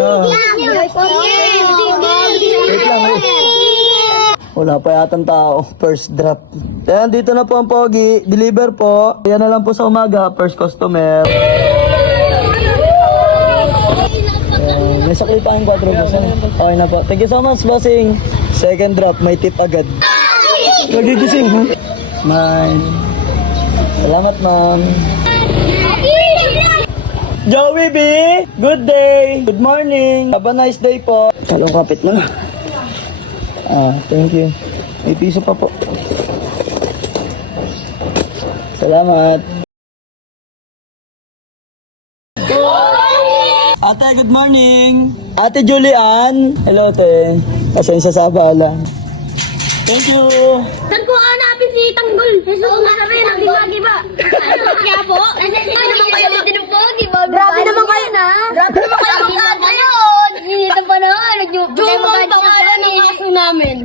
Wait lang, wait. Wala pa yatang tao. First drop. Ayan, dito na po ang Pogi. Deliver po. Ayan na lang po sa umaga. First customer. May sakita ang 4 boss. Okay na po. Thank you so much, bossing. Second drop, may tip agad. Nagigising, ha? Smile. Salamat, ma'am. Joey B! Good day! Good morning! Have a nice day po. Talong kapit na. Thank you. May piso pa po. Salamat. Ate, good morning. Ate Julian. Hello, te. Pasensya sa abala. Thank you. Saan ko hanapin si Tanggol? Jesus, nasabi, nagdimagi ba? Kaya po? Ano naman kayo magdinupogi ba? Grabe naman kayo na. Grabe naman kayo magkakayon. Ito pa naman. Yung mga pangalan ng aso namin.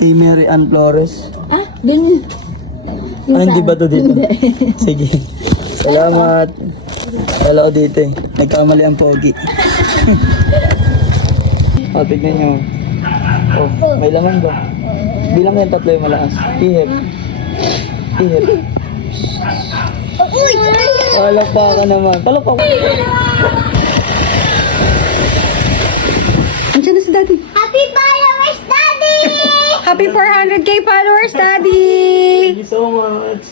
Kay Mary Ann Flores. Dun. Hindi ba to dito? Sige. Salamat. Hello dito eh. Nagkamali ang Pogi. Tignan nyo. May laman ba? Bilang yung 3 yung malakas. Ihip. Ihip. Palakpa ka naman. Palakpa ka. Andiyan na si Daddy. Happy followers, Daddy! Happy 400k followers, Daddy! Thank you so much.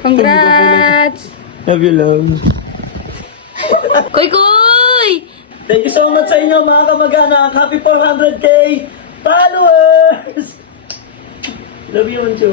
Congrats! Love you, love. Koy Koy! Thank you so much sa inyo mga kamag-anak. Happy 400k followers! Love you, Ancho.